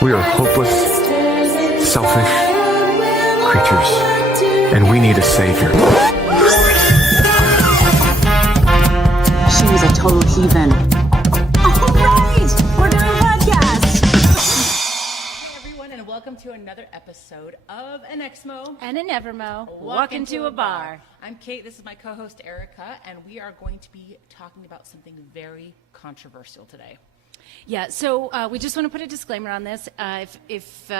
We are hopeless, selfish creatures, and we need a savior. She was a total heathen. All right, we're doing a podcast. Hey everyone, and welcome to another episode of an ExMo and a NeverMo Walk Into a Bar. I'm Kate, this is my co-host Erika, and we are going to be talking about something very controversial today. Yeah, so we just want to put a disclaimer on this. If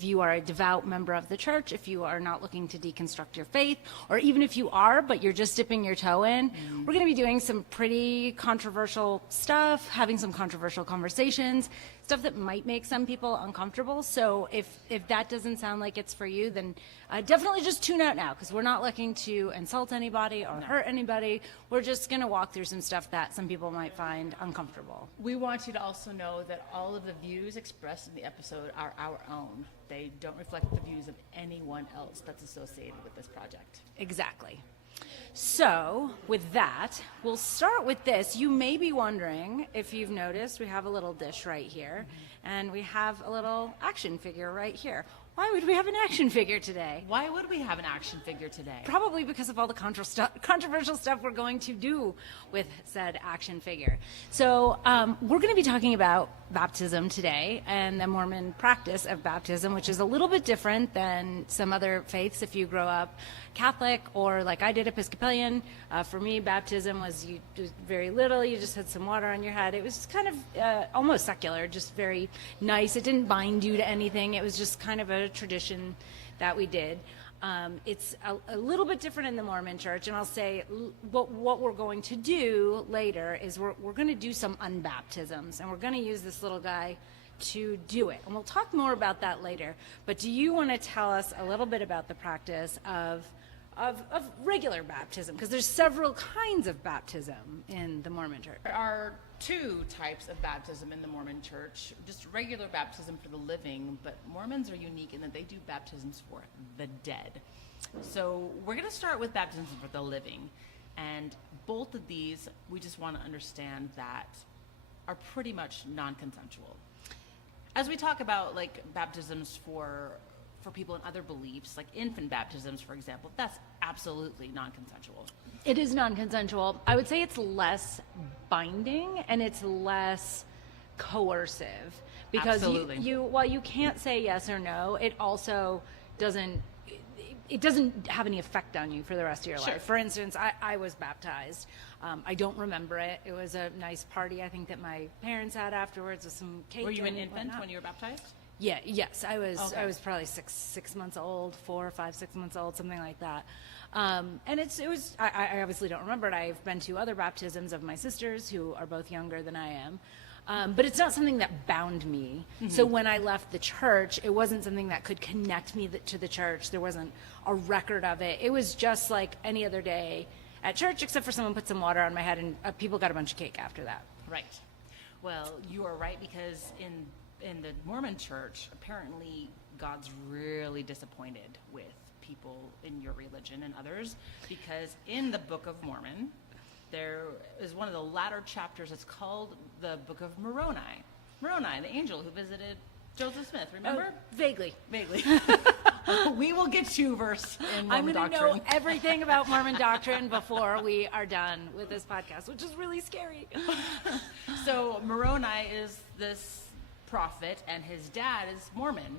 you are a devout member of the church, if you are not looking to deconstruct your faith, or even if you are, but you're just dipping your toe in, we're going to be doing some pretty controversial stuff, having some controversial conversations, stuff that might make some people uncomfortable. So if that doesn't sound like it's for you, then definitely just tune out now, because we're not looking to insult anybody or hurt anybody. We're just going to walk through some stuff that some people might find uncomfortable. We want you to also know that all of the views expressed in the episode are our own. They don't reflect the views of anyone else that's associated with this project. Exactly. So, with that, we'll start with this. You may be wondering, if you've noticed, we have a little dish right here, and we have a little action figure right here. Why would we have an action figure today? Why would we have an action figure today? Probably because of all the controversial stuff we're going to do with said action figure. So we're going to be talking about baptism today and the Mormon practice of baptism, which is a little bit different than some other faiths. If you grow up Catholic or like I did, Episcopalian, for me, baptism was you did very little. You just had some water on your head. It was kind of almost secular, just very nice. It didn't bind you to anything. It was just kind of a tradition that we did. It's a little bit different in the Mormon church, and I'll say what we're going to do later is we're going to do some unbaptisms, and we're going to use this little guy to do it. And we'll talk more about that later. But do you want to tell us a little bit about the practice of regular baptism? Because there's several kinds of baptism in the Mormon church. There are two types of baptism in the Mormon church, just regular baptism for the living, but Mormons are unique in that they do baptisms for the dead. So we're going to start with baptisms for the living, and both of these we just want to understand that are pretty much non-consensual. As we talk about like baptisms for people in other beliefs, like infant baptisms, for example, that's absolutely non-consensual. It is non-consensual. I would say it's less binding and it's less coercive, because while you can't say yes or no, it also doesn't have any effect on you for the rest of your life. For instance, I was baptized. I don't remember it. It was a nice party, I think, that my parents had afterwards with some cake. Were you an infant whatnot. when you were baptized? Yeah, yes, I was. Okay. I was probably 6 months old, 4, 5, 6 months old, something like that. And it was. I obviously don't remember it. I've been to other baptisms of my sisters who are both younger than I am, but it's not something that bound me. Mm-hmm. So when I left the church, it wasn't something that could connect me to the church. There wasn't a record of it. It was just like any other day at church, except for someone put some water on my head and people got a bunch of cake after that. Right. Well, you are right, because in the Mormon church, apparently God's really disappointed with people in your religion and others, because in the Book of Mormon, there is one of the latter chapters. It's called the Book of Moroni. Moroni, the angel who visited Joseph Smith, remember? Vaguely. We will get you versed in Mormon doctrine. I'm doctrine. going to know everything about Mormon doctrine before we are done with this podcast, which is really scary. So Moroni is this prophet, and his dad is Mormon,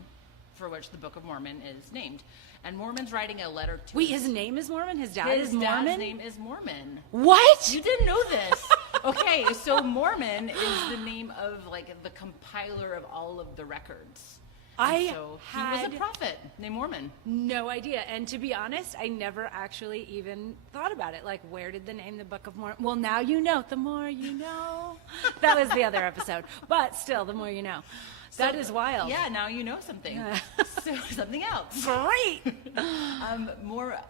for which the Book of Mormon is named. And Mormon's writing a letter to his name is Mormon? His dad is Mormon? His name is Mormon. What? You didn't know this. Okay, so Mormon is the name of like the compiler of all of the records. He was a prophet named Mormon. No idea. And to be honest, I never actually even thought about it. Like, where did the name the Book of Mormon? Well, now you know. The more you know. That was the other episode. But still, the more you know. That is wild. Yeah, now you know something. So something else. Great.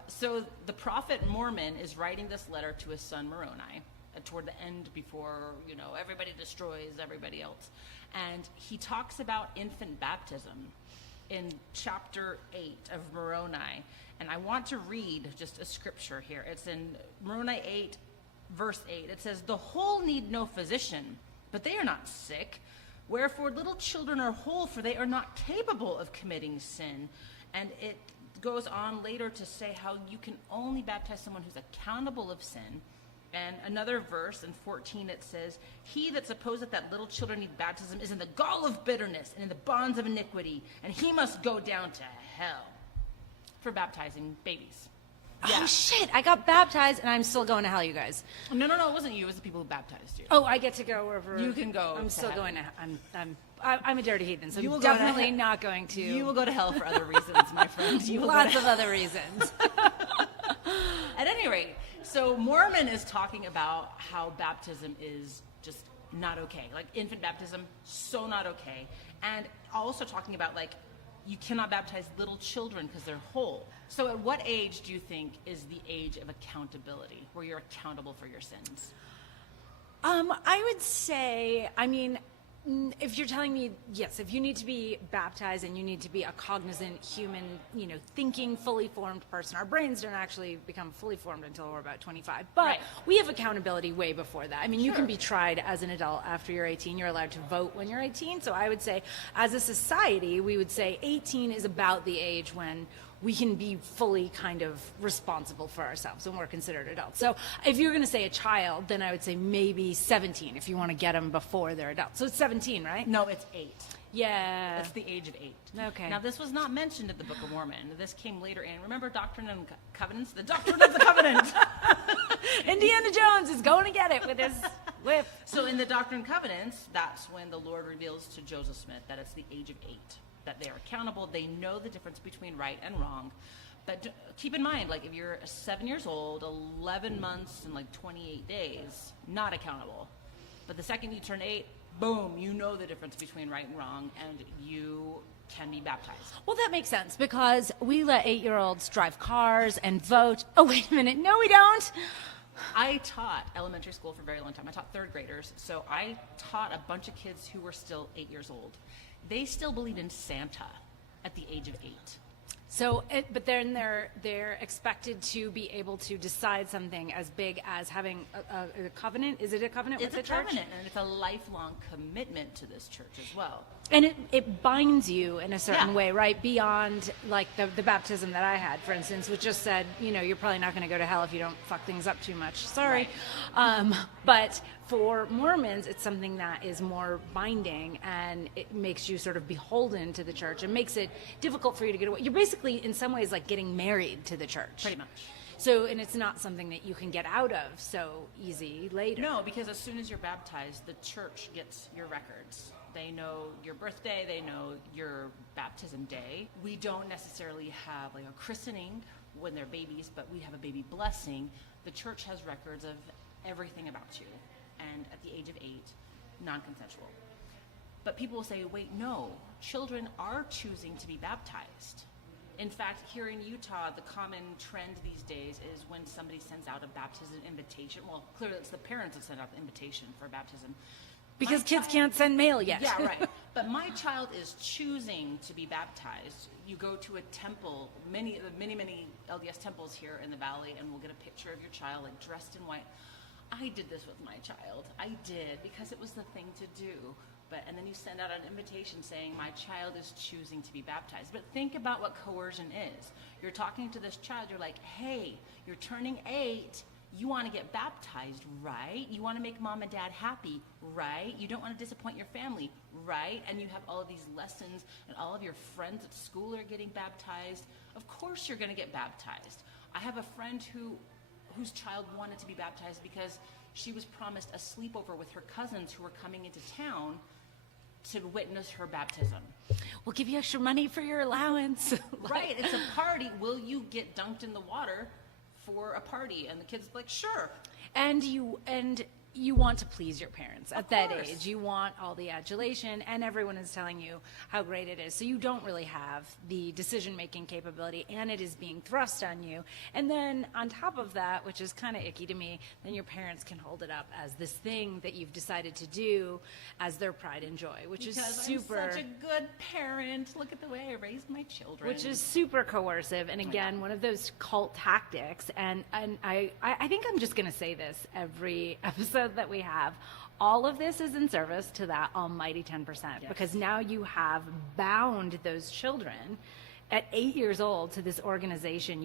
So the prophet Mormon is writing this letter to his son Moroni toward the end, before everybody destroys everybody else, and he talks about infant baptism in chapter 8 of Moroni. And I want to read just a scripture here. It's in Moroni 8, verse 8. It says, "The whole need no physician, but they are not sick, Wherefore little children are whole, for they are not capable of committing sin. And it goes on later to say how you can only baptize someone who's accountable of sin. And another verse in 14, it says, he that supposeth that little children need baptism is in the gall of bitterness and in the bonds of iniquity, and he must go down to hell for baptizing babies. Oh shit, I got baptized and I'm still going to hell, you guys. No, it wasn't you. It was the people who baptized you. Oh, I get to go wherever. You can go. I'm to still heaven. going to, I'm a dirty heathen, so You will I'm go to definitely hell. not going to. You will go to hell for other reasons, my friend. You will go Lots to of other reasons. At any rate, so Mormon is talking about how baptism is just not okay. Like infant baptism, so not okay. And also talking about like you cannot baptize little children because they're whole. So at what age do you think is the age of accountability, where you're accountable for your sins? I would say, I mean, if you're telling me, yes, if you need to be baptized and you need to be a cognizant human, thinking, fully formed person, our brains don't actually become fully formed until we're about 25. But Right. we have accountability way before that. I mean, you Sure. can be tried as an adult after you're 18. You're allowed to vote when you're 18. So I would say, as a society, we would say 18 is about the age when we can be fully kind of responsible for ourselves and we're considered adults. So if you're going to say a child, then I would say maybe 17 if you want to get them before they're adults. So it's 17, right? No, it's 8. Yeah. That's the age of 8. Okay. Now, this was not mentioned in the Book of Mormon. This came later in. Remember Doctrine and Covenants? The Doctrine of the Covenant. Indiana Jones is going to get it with his whip. So in the Doctrine and Covenants, that's when the Lord reveals to Joseph Smith that it's the age of 8, that they are accountable. They know the difference between right and wrong. But keep in mind, like if you're 7 years old, 11 months and like 28 days, not accountable. But the second you turn 8, boom, you know the difference between right and wrong, and you can be baptized. Well, that makes sense because we let 8-year-olds drive cars and vote. Oh, wait a minute. No, we don't. I taught elementary school for a very long time. I taught third graders. So I taught a bunch of kids who were still 8 years old. They still believe in Santa at the age of 8. So, but then they're expected to be able to decide something as big as having a covenant. Is it a covenant It's with a the church? covenant, and it's a lifelong commitment to this church as well. And it binds you in a certain Yeah. way, right? Beyond like the baptism that I had, for instance, which just said, you're probably not going to go to hell if you don't fuck things up too much. Sorry. But for Mormons, it's something that is more binding, and it makes you sort of beholden to the church and makes it difficult for you to get away. You're basically, in some ways, like getting married to the church. Pretty much. So, and it's not something that you can get out of so easy later. No, because as soon as you're baptized, the church gets your records. They know your birthday, they know your baptism day. We don't necessarily have like a christening when they're babies, but we have a baby blessing. The church has records of everything about you. And at the age of 8, non-consensual. But people will say, wait, no, children are choosing to be baptized. In fact, here in Utah, the common trend these days is when somebody sends out a baptism invitation. Well, clearly it's the parents that send out the invitation for baptism. Because My kids child- can't send mail yet. Yeah, right. But my child is choosing to be baptized. You go to a temple, many LDS temples here in the valley, and we'll get a picture of your child like dressed in white. I did this with my child. I did because it was the thing to do. And then you send out an invitation saying my child is choosing to be baptized. But think about what coercion is. You're talking to this child. You're like, hey, you're turning 8. You want to get baptized, right? You want to make mom and dad happy, right? You don't want to disappoint your family, right? And you have all of these lessons, and all of your friends at school are getting baptized. Of course you're going to get baptized. I have a friend whose child wanted to be baptized because she was promised a sleepover with her cousins who were coming into town to witness her baptism. We'll give you extra money for your allowance. Right, it's a party. Will you get dunked in the water for a party? And the kid's like, sure. And you want to please your parents at that course. age. You want all the adulation, and everyone is telling you how great it is. So you don't really have the decision-making capability, and it is being thrust on you. And then on top of that, which is kind of icky to me, then your parents can hold it up as this thing that you've decided to do as their pride and joy, which Because is super... I'm such a good parent. Look at the way I raised my children. Which is super coercive, and again, one of those cult tactics. And I think I'm just going to say this every episode that we have. all of this is in service to that almighty 10%, because now you have bound those children at 8 years old to this organization.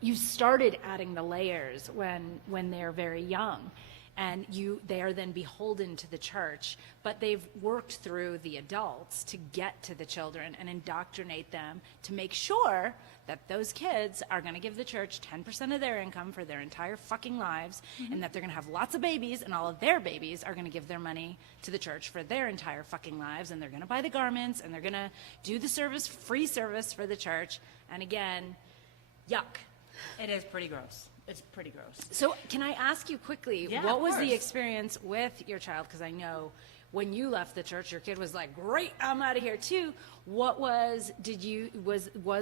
You've started adding the layers when they're very young. And they are then beholden to the church, but they've worked through the adults to get to the children and indoctrinate them to make sure that those kids are going to give the church 10% of their income for their entire fucking lives, and that they're going to have lots of babies, and all of their babies are going to give their money to the church for their entire fucking lives, and they're going to buy the garments, and they're going to do the free service for the church. And again, yuck. It is pretty gross. It's pretty gross. So can I ask you quickly, Yeah, what of was the course. experience with your child? Because I know when you left the church, your kid was like, great, I'm out of here too. Was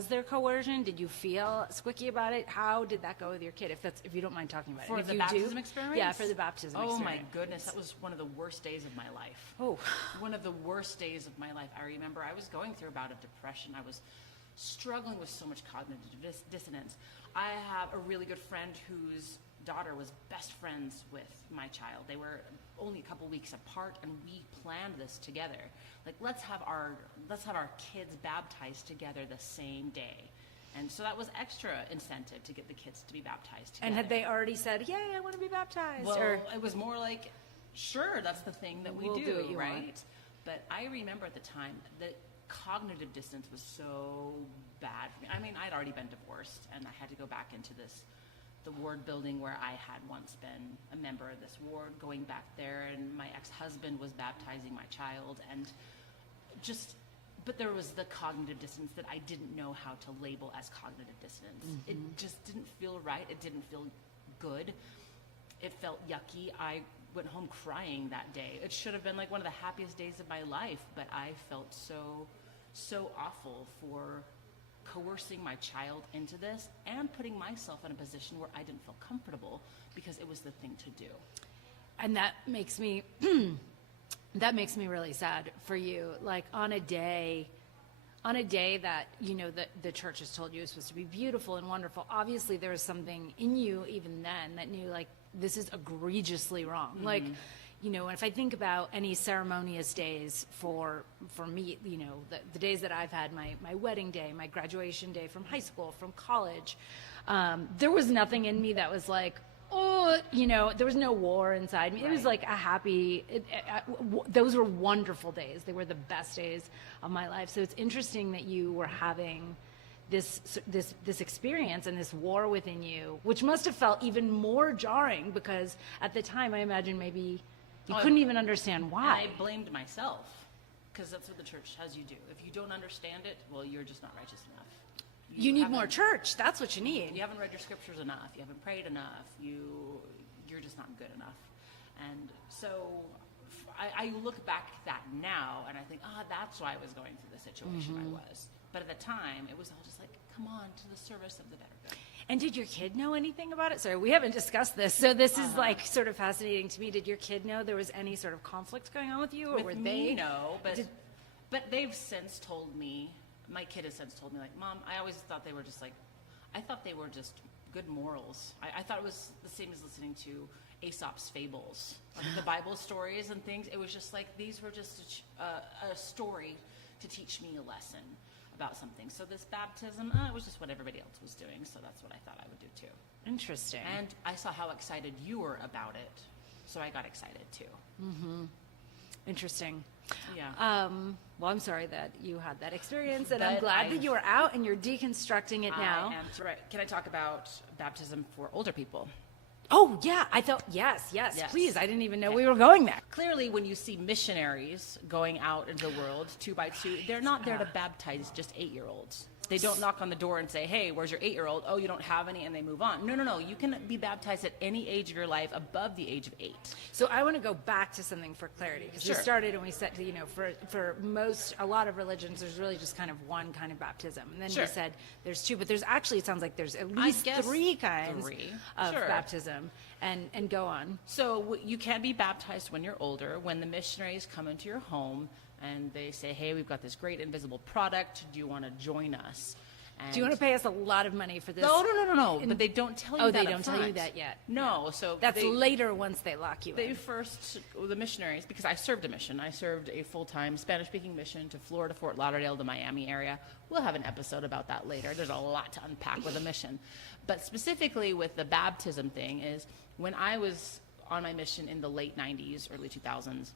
there coercion? Did you feel squicky about it? How did that go with your kid, if you don't mind talking about it? For And if the you baptism do, experience? Yeah, for the baptism Oh experience. my goodness, that was one of the worst days of my life. Oh. One of the worst days of my life. I remember I was going through a bout of depression. I was struggling with so much cognitive dissonance. I have a really good friend whose daughter was best friends with my child. They were only a couple weeks apart, and we planned this together. Like, let's have our kids baptized together the same day. And so that was extra incentive to get the kids to be baptized together. And had they already said, yay, I want to be baptized? Well, or it was more like, sure, that's the thing that we We'll do what you right? want. But I remember at the time that cognitive dissonance was so bad for me. I mean, I'd already been divorced, and I had to go back into the ward building where I had once been a member of this ward, going back there, and my ex-husband was baptizing my child, and but there was the cognitive dissonance that I didn't know how to label as cognitive dissonance. It just didn't feel right. It didn't feel good. It felt yucky. I went home crying that day. It should have been like one of the happiest days of my life, but I felt so awful for coercing my child into this and putting myself in a position where I didn't feel comfortable because it was the thing to do. And that makes me really sad for you. Like on a day that, you know, the church has told you is supposed to be beautiful and wonderful, obviously there was something in you even then that knew, like, this is egregiously wrong. Like, you know, if I think about any ceremonious days for me, you know, the days that I've had, my wedding day, my graduation day from high school, from college, there was nothing in me that was like, oh, you know, there was no war inside me. It was like a happy, those were wonderful days. They were the best days of my life. So it's interesting that you were having this experience and this war within you, which must have felt even more jarring because at the time I imagine maybe you couldn't even understand why. I blamed myself because that's what the church has you do. If you don't understand it, well, you're just not righteous enough. You need more church. That's what you need. You haven't read your scriptures enough. You haven't prayed enough. You're just not good enough. And so I look back at that now and I think, that's why I was going through the situation I was. But at the time, it was all just like, come on, to the service of the better good. And did your kid know anything about it? Sorry, we haven't discussed this. So this is like sort of fascinating to me. Did your kid know there was any sort of conflict going on with you? Or With were me, they? no, but they've since told me, my kid has since told me, like, Mom, I always thought they were just like, I thought they were just good morals. I thought it was the same as listening to Aesop's fables, like the Bible stories and things. It was just like, these were just a story to teach me a lesson about something. So this baptism, it was just what everybody else was doing, so that's what I thought I would do too. Interesting. And I saw how excited you were about it, so I got excited too. Interesting. Yeah. Well, I'm sorry that you had that experience, and But I'm glad that you are out and you're deconstructing it now. I am. Right. Can I talk about baptism for older people? Oh, yeah. I thought, yes, Yes. please. I didn't even know we were going there. Clearly, when you see missionaries going out into the world 2 by 2, they're not there to baptize just 8-year-olds. They don't knock on the door and say, hey, where's your 8-year-old? Oh, you don't have any, and they move on. No. You can be baptized at any age of your life above the age of 8. So I want to go back to something for clarity, because we Sure. started and we said, you know, for a lot of religions, there's really just kind of one kind of baptism. And then Sure. we said there's 2, but there's actually, it sounds like there's at I least guess 3 kinds 3. of Sure. baptism. And go on. So you can be baptized when you're older, when the missionaries come into your home and they say, hey, we've got this great invisible product. Do you want to join us? And Do you want to pay us a lot of money for this? No. But they don't tell you Oh, that they up don't tell you front. that yet. No, so That's they, later once they lock you They in. first, the missionaries, because I served a mission. I served a full-time Spanish-speaking mission to Florida, Fort Lauderdale, the Miami area. We'll have an episode about that later. There's a lot to unpack with a mission. But specifically with the baptism thing is when I was on my mission in the late 90s, early 2000s,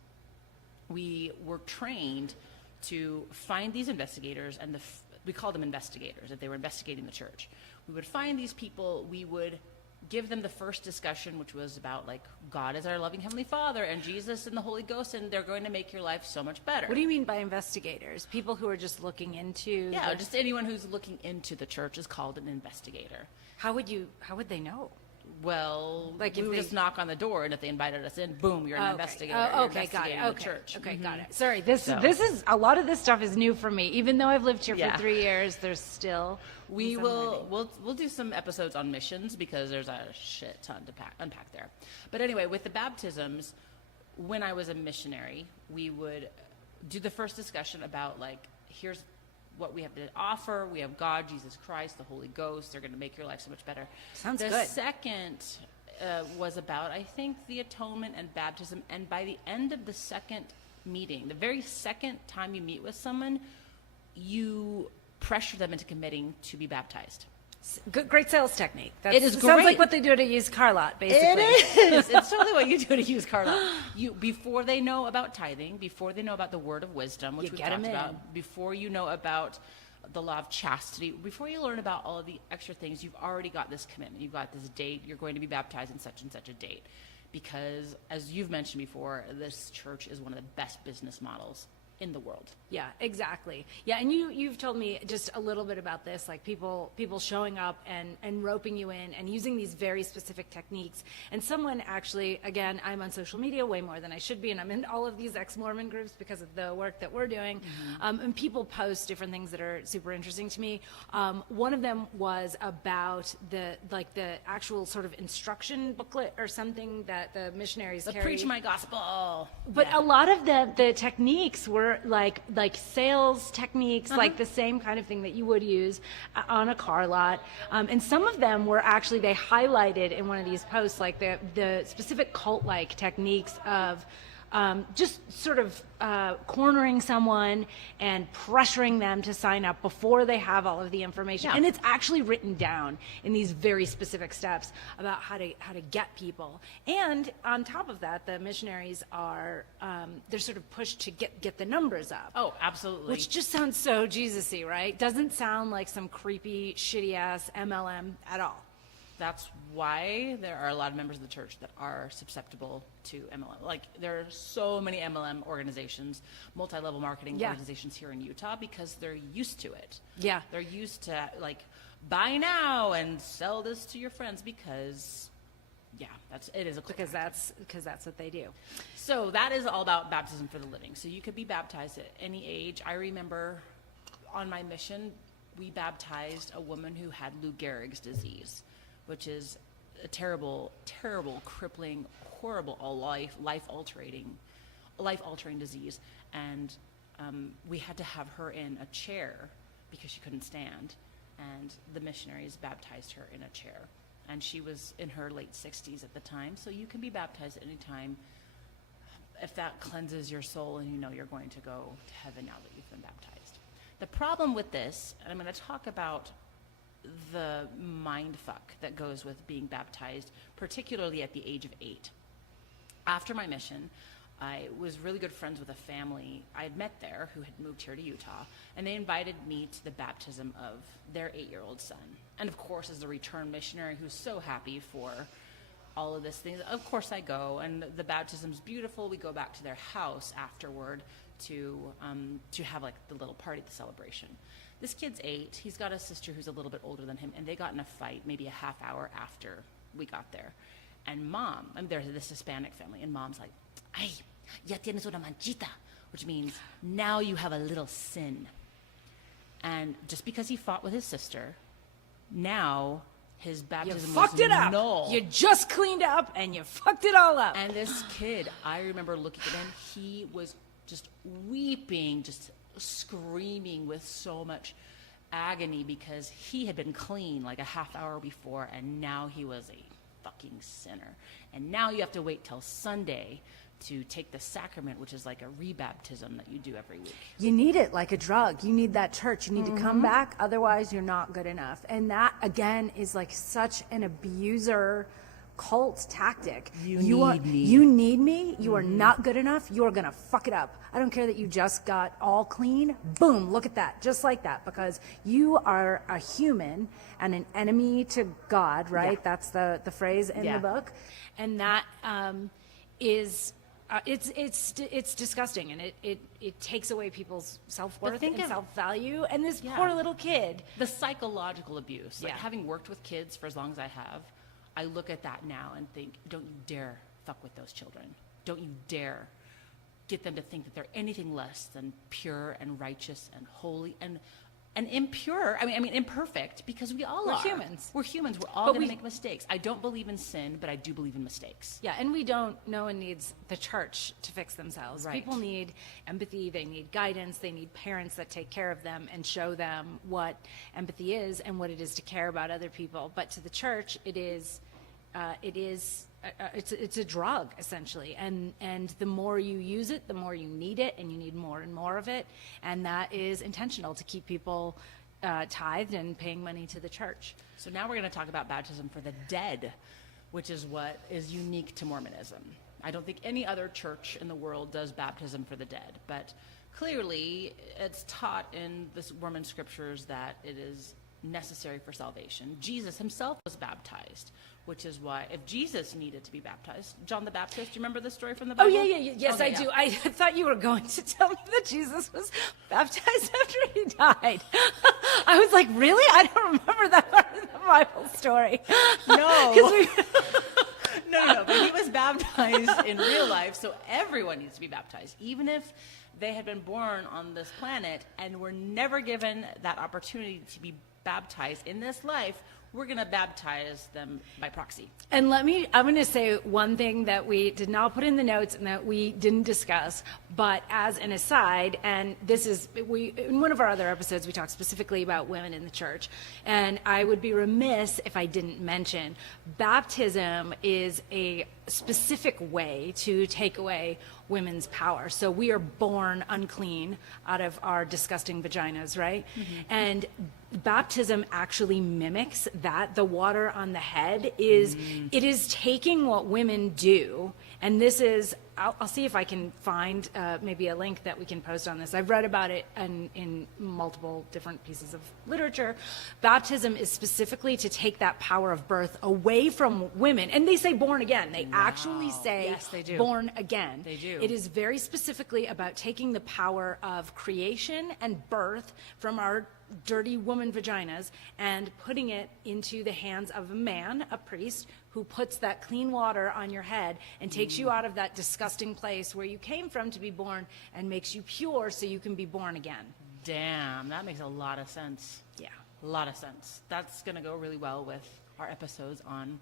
we were trained to find these investigators, and we called them investigators, if they were investigating the church. We would find these people, we would give them the first discussion, which was about like God is our loving Heavenly Father and Jesus and the Holy Ghost, and they're going to make your life so much better. What do you mean by investigators? People who are just looking into... Yeah, just anyone who's looking into the church is called an investigator. How would they know? Well, Like we if would they- just knock on the door, and if they invited us in, boom, you're an investigator. Oh, You're okay, got it. investigating the Okay, church. okay, Mhm. got it. Sorry, this So- is a lot of this stuff is new for me. Even though I've lived here Yeah. for 3 years, there's still We some will learning. we'll do some episodes on missions because there's a shit ton to unpack there. But anyway, with the baptisms, when I was a missionary, we would do the first discussion about like, here's what we have to offer. We have God, Jesus Christ, the Holy Ghost. They're going to make your life so much better. Sounds the good. second was about, I think, the atonement and baptism. And by the end of the second meeting, the very second time you meet with someone, you pressure them into committing to be baptized. Good, great sales technique. It is Sounds great. like what they do at a used car lot, basically. It is. It's totally what you do to use car lot. You before they know about tithing, before they know about the word of wisdom, which You we get 'em talked in. about, before you know about the law of chastity, before you learn about all of the extra things, you've already got this commitment. You've got this date. You're going to be baptized in such and such a date. Because, as you've mentioned before, this church is one of the best business models in the world. Yeah, exactly. Yeah, and you've told me just a little bit about this, like people showing up and roping you in and using these very specific techniques. And someone actually, again, I'm on social media way more than I should be, and I'm in all of these ex-Mormon groups because of the work that we're doing. And people post different things that are super interesting to me. One of them was about the actual sort of instruction booklet or something that the missionaries carry. Preach my gospel. But a lot of the techniques were like sales techniques, like the same kind of thing that you would use on a car lot. And some of them were actually, they highlighted in one of these posts, like the specific cult-like techniques of just sort of cornering someone and pressuring them to sign up before they have all of the information. Yeah. And it's actually written down in these very specific steps about how to get people. And on top of that, the missionaries are they're sort of pushed to get the numbers up. Oh, absolutely. Which just sounds so Jesus-y, right? Doesn't sound like some creepy, shitty-ass MLM at all. That's why there are a lot of members of the church that are susceptible to MLM. Like, there are so many MLM organizations, multi-level marketing organizations here in Utah, because they're used to it. Yeah. They're used to, like, buy now and sell this to your friends because, yeah, it is a Because that's what they do. So that is all about baptism for the living. So you could be baptized at any age. I remember on my mission, we baptized a woman who had Lou Gehrig's disease, which is a terrible, terrible, crippling, horrible, life-altering disease. And we had to have her in a chair because she couldn't stand. And the missionaries baptized her in a chair. And she was in her late 60s at the time. So you can be baptized at any time if that cleanses your soul and you know you're going to go to heaven now that you've been baptized. The problem with this, and I'm going to talk about the mind fuck that goes with being baptized, particularly at the age of 8. After my mission, I was really good friends with a family I had met there who had moved here to Utah, and they invited me to the baptism of their 8-year-old son. And of course, as a return missionary who's so happy for all of this thing, of course I go, and the baptism's beautiful. We go back to their house afterward to have like the little party, the celebration. This kid's 8. He's got a sister who's a little bit older than him, and they got in a fight maybe a half hour after we got there. And mom, there's this Hispanic family, and mom's like, "Ay, ya tienes una manchita," which means now you have a little sin. And just because he fought with his sister, now his You baptism fucked was it up. null. You just cleaned up and you fucked it all up. And this kid, I remember looking at him, he was just weeping, just screaming with so much agony because he had been clean like a half hour before, and now he was a fucking sinner. And now you have to wait till Sunday to take the sacrament, which is like a rebaptism that you do every week. You need it like a drug. You need that church. You need to come back. Otherwise, you're not good enough. And that, again, is like such an abuser cult tactic. You need me. You are not good enough. You are going to fuck it up. I don't care that you just got all clean. Boom, look at that. Just like that. Because you are a human and an enemy to God, right? Yeah. That's the phrase in the book. And that is... it's disgusting, and it takes away people's self-worth and self-value. And this poor little kid, the psychological abuse, like having worked with kids for as long as I have, I look at that now and think, don't you dare fuck with those children. Don't you dare get them to think that they're anything less than pure and righteous and holy and impure. I mean imperfect, because we all are. Humans. We're humans. We're all going to make mistakes. I don't believe in sin, but I do believe in mistakes. Yeah, and no one needs the church to fix themselves. Right. People need empathy. They need guidance. They need parents that take care of them and show them what empathy is and what it is to care about other people. But to the church, it's a drug, essentially, and the more you use it, the more you need it, and you need more and more of it, and that is intentional to keep people tithed and paying money to the church. So now we're going to talk about baptism for the dead, which is what is unique to Mormonism. I don't think any other church in the world does baptism for the dead, but clearly it's taught in the Mormon scriptures that it is necessary for salvation. Jesus himself was baptized, which is why, if Jesus needed to be baptized, John the Baptist, do you remember the story from the Bible? Oh, yeah. Yes, okay, I do. I thought you were going to tell me that Jesus was baptized after he died. I was like, really? I don't remember that part of the Bible story. No. No, but he was baptized in real life, so everyone needs to be baptized, even if they had been born on this planet and were never given that opportunity to be baptized in this life. We're going to baptize them by proxy. And I'm going to say one thing that we did not put in the notes and that we didn't discuss, but as an aside, and this is, in one of our other episodes, we talked specifically about women in the church, and I would be remiss if I didn't mention, baptism is a specific way to take away women's power. So we are born unclean out of our disgusting vaginas, right? Mm-hmm. And baptism actually mimics that. The water on the head is, it is taking what women do, and this is, I'll see if I can find maybe a link that we can post on this. I've read about it in multiple different pieces of literature. Baptism is specifically to take that power of birth away from women. And they say born again. They actually say yes, they do. Born again. They do. It is very specifically about taking the power of creation and birth from our dirty woman vaginas and putting it into the hands of a man, a priest, who puts that clean water on your head and takes you out of that disgusting place where you came from to be born and makes you pure so you can be born again. Damn, that makes a lot of sense. Yeah. A lot of sense. That's going to go really well with our episodes on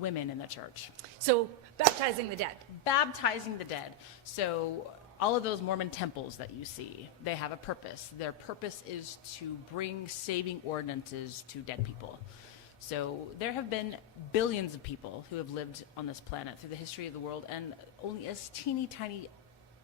women in the church. So, baptizing the dead. Baptizing the dead. So, all of those Mormon temples that you see, they have a purpose. Their purpose is to bring saving ordinances to dead people. So there have been billions of people who have lived on this planet through the history of the world, and only a teeny tiny,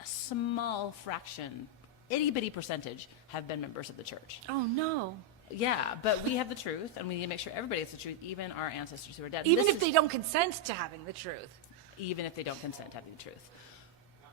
small fraction, itty-bitty percentage, have been members of the church. Oh, no. Yeah, but we have the truth, and we need to make sure everybody has the truth, even our ancestors who are dead. Even if they don't consent to having the truth. Even if they don't consent to having the truth.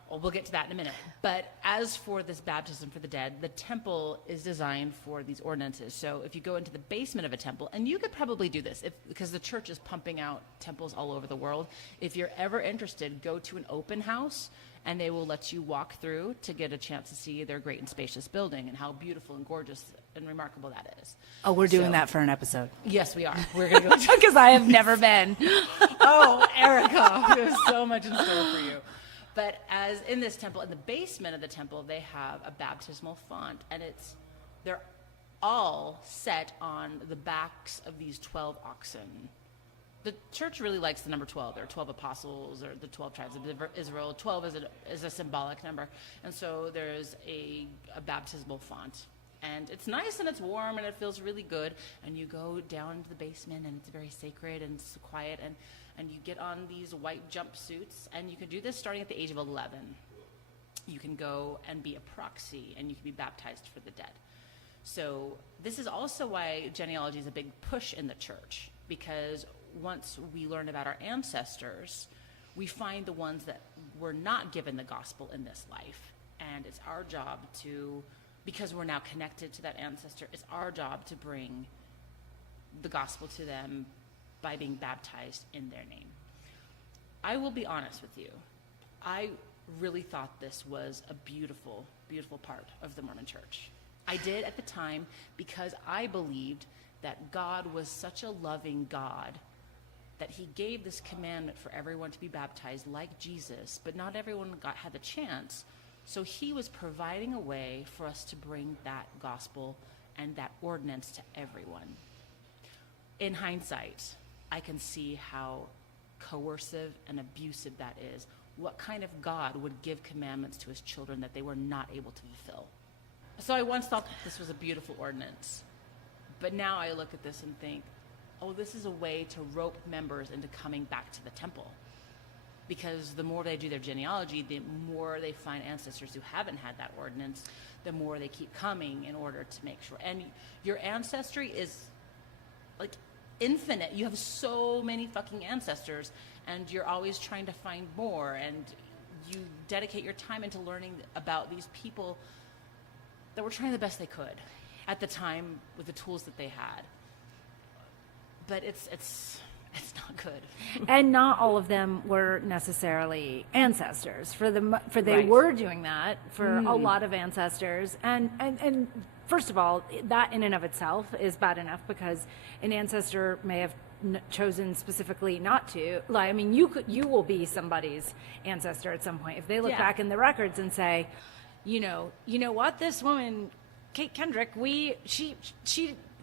Well, we'll get to that in a minute. But as for this baptism for the dead, the temple is designed for these ordinances. So if you go into the basement of a temple, and you could probably do this because the church is pumping out temples all over the world. If you're ever interested, go to an open house, and they will let you walk through to get a chance to see their great and spacious building and how beautiful and gorgeous and remarkable that is. Oh, we're doing that for an episode. Yes, we are. We're going to go because I have never been. Oh, Erika, there's so much in store for you. But as in this temple, in the basement of the temple, they have a baptismal font, and they're all set on the backs of these 12 oxen. The church really likes the number 12. There are 12 apostles, or the 12 tribes of Israel. 12 is a symbolic number. And so there's a baptismal font And it's nice and it's warm and it feels really good. And you go down into the basement and it's very sacred and it's quiet. And you get on these white jumpsuits. And you can do this starting at the age of 11. You can go and be a proxy and you can be baptized for the dead. So this is also why genealogy is a big push in the church, because once we learn about our ancestors, we find the ones that were not given the gospel in this life. And it's our job to, because we're now connected to that ancestor, it's our job to bring the gospel to them by being baptized in their name. I will be honest with you. I really thought this was a beautiful, beautiful part of the Mormon church. I did at the time because I believed that God was such a loving God that he gave this commandment for everyone to be baptized like Jesus, but not everyone had the chance. So he was providing a way for us to bring that gospel and that ordinance to everyone. In hindsight, I can see how coercive and abusive that is. What kind of God would give commandments to his children that they were not able to fulfill? So I once thought that this was a beautiful ordinance, but now I look at this and think, oh, this is a way to rope members into coming back to the temple. Because the more they do their genealogy, the more they find ancestors who haven't had that ordinance, the more they keep coming in order to make sure. And your ancestry is like infinite. You have so many fucking ancestors, and you're always trying to find more, and you dedicate your time into learning about these people that were trying the best they could at the time with the tools that they had. But it's not good. And not all of them were necessarily ancestors. They Right. were doing that for a lot of ancestors. And first of all, that in and of itself is bad enough, because an ancestor may have chosen specifically not to. Like, I mean, you will be somebody's ancestor at some point if they look back in the records and say, you know what, this woman, Kate Kendrick, she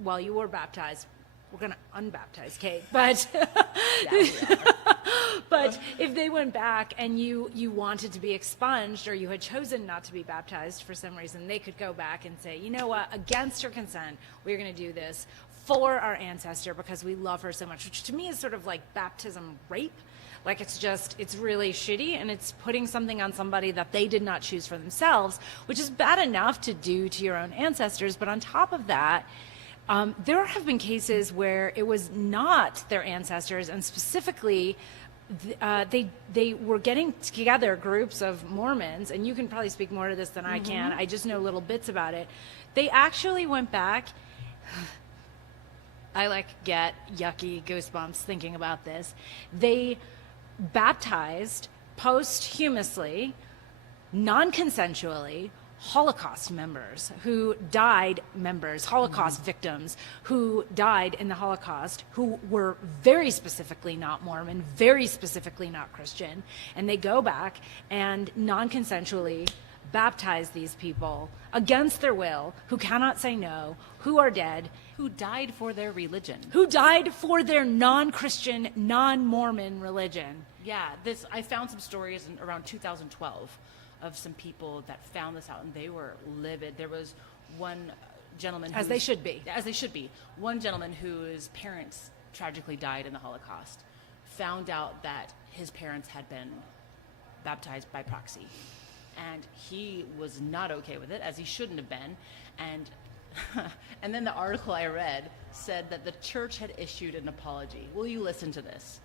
well, you were baptized. We're going to unbaptize Kate, but but if they went back and you wanted to be expunged, or you had chosen not to be baptized for some reason, they could go back and say, you know what, against her consent, we're going to do this for our ancestor because we love her so much, which to me is sort of like baptism rape. Like, it's really shitty, and it's putting something on somebody that they did not choose for themselves, which is bad enough to do to your own ancestors. But on top of that, there have been cases where it was not their ancestors, and specifically they were getting together, groups of Mormons, and you can probably speak more to this than I can. I just know little bits about it. They actually went back. I get yucky goosebumps thinking about this. They baptized posthumously, non-consensually, Holocaust members who died, Holocaust victims who died in the Holocaust, who were very specifically not Mormon, very specifically not Christian, and they go back and non-consensually baptize these people against their will, who cannot say no, who are dead, Who died for their religion. who died for their non-Christian, non-Mormon religion. Yeah, I found some stories around 2012 of some people that found this out, and they were livid. There was one gentleman As they should be. As they should be. One gentleman whose parents tragically died in the Holocaust found out that his parents had been baptized by proxy. And he was not okay with it, as he shouldn't have been. And then the article I read said that the church had issued an apology. Will you listen to this?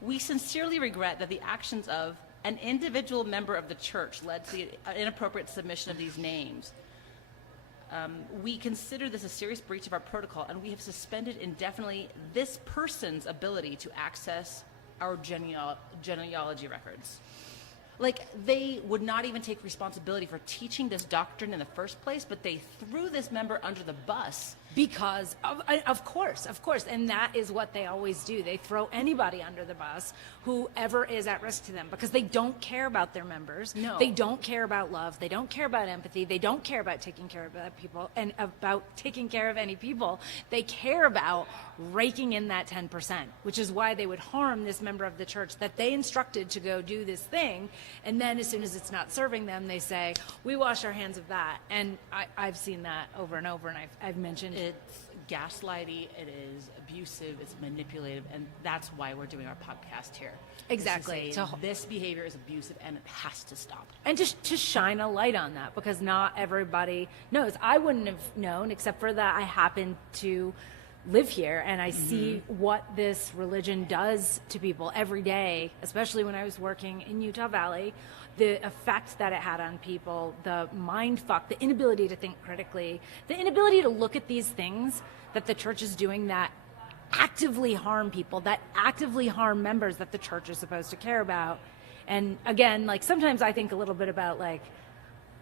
We sincerely regret that the actions of an individual member of the church led to the inappropriate submission of these names. We consider this a serious breach of our protocol, and we have suspended indefinitely this person's ability to access our genealogy records. Like, they would not even take responsibility for teaching this doctrine in the first place, but they threw this member under the bus Because of course, and that is what they always do. They throw anybody under the bus, whoever is at risk to them, because they don't care about their members. No. They don't care about love. They don't care about empathy. They don't care about taking care of people and about taking care of any people. They care about raking in that 10%, which is why they would harm this member of the church that they instructed to go do this thing. And then as soon as it's not serving them, they say, we wash our hands of that. And I've seen that over and over, and I've mentioned It's gaslighty, it is abusive, it's manipulative, and that's why we're doing our podcast here. Exactly. Is to say, this behavior is abusive and it has to stop. And just to shine a light on that, because not everybody knows. I wouldn't have known, except for that I happen to live here and I see what this religion does to people every day, especially when I was working in Utah Valley, the effect that it had on people, the mind fuck, the inability to think critically, the inability to look at these things that the church is doing that actively harm people, that actively harm members that the church is supposed to care about. And again, like sometimes I think a little bit about like,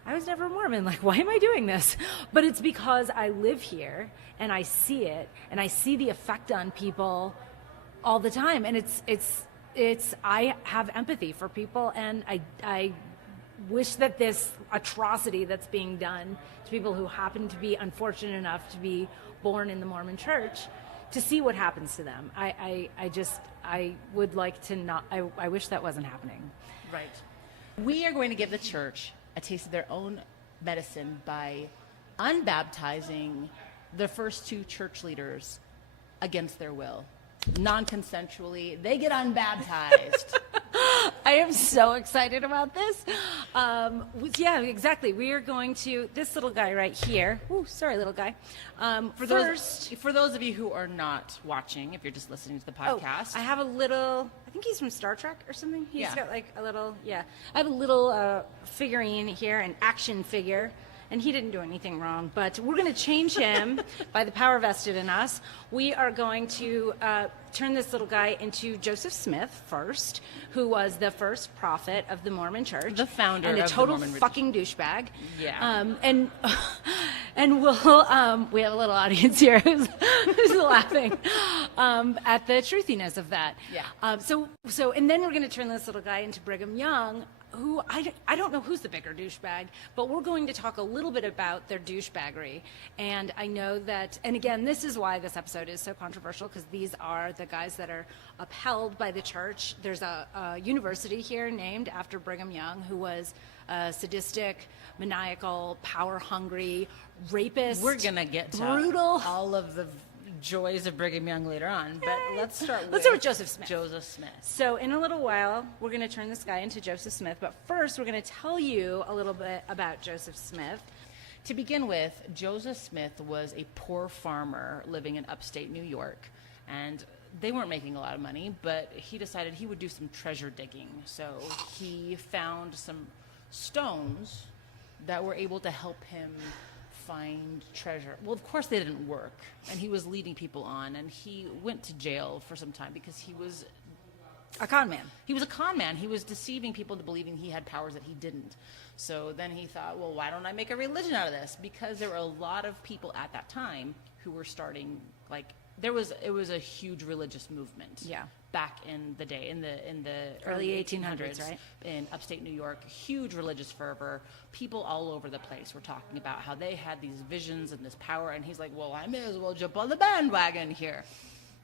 I was never Mormon, like why am I doing this? But it's because I live here and I see it and I see the effect on people all the time. And it's I have empathy for people, and I wish that this atrocity that's being done to people who happen to be unfortunate enough to be born in the Mormon church, to see what happens to them. I would like to not, I wish that wasn't happening. Right. We are going to give the church a taste of their own medicine by unbaptizing the first two church leaders against their will. Non-consensually, they get unbaptized. I am so excited about this. Yeah, exactly. We are going to, this little guy right here. Ooh, sorry, little guy. For those of you who are not watching, if you're just listening to the podcast. I have a little, I think he's from Star Trek or something. He's Yeah. got like a little, I have a little figurine here, an action figure. And he didn't do anything wrong, but we're going to change him by the power vested in us. We are going to turn this little guy into Joseph Smith first, who was the first prophet of the Mormon Church, The founder and a of the total Mormon religion. fucking douchebag. Yeah. And we'll we have a little audience here who's laughing at the truthiness of that. Yeah. So and then we're going to turn this little guy into Brigham Young, who I don't know who's the bigger douchebag, but we're going to talk a little bit about their douchebaggery. And I know that, and again, this is why this episode is so controversial, because these are the guys that are upheld by the church. There's a university here named after Brigham Young, who was a sadistic, maniacal, power-hungry rapist. We're going to get to brutal. all of the joys of Brigham Young later on, but let's start with Joseph Smith. Joseph Smith. So in a little while, we're going to turn this guy into Joseph Smith, but first we're going to tell you a little bit about Joseph Smith. To begin with, Joseph Smith was a poor farmer living in upstate New York, and they weren't making a lot of money, but he decided he would do some treasure digging. So he found some stones that were able to help him find treasure. Well, of course they didn't work, and he was leading people on, and he went to jail for some time because he was A con man. He was a con man. He was deceiving people into believing he had powers that he didn't. So then he thought, well, why don't I make a religion out of this? Because there were a lot of people at that time who were starting, like, it was a huge religious movement. Yeah. Back in the day, in the Early 1800s, right? In upstate New York, huge religious fervor. People all over the place were talking about how they had these visions and this power, and he's like, well, I may as well jump on the bandwagon here.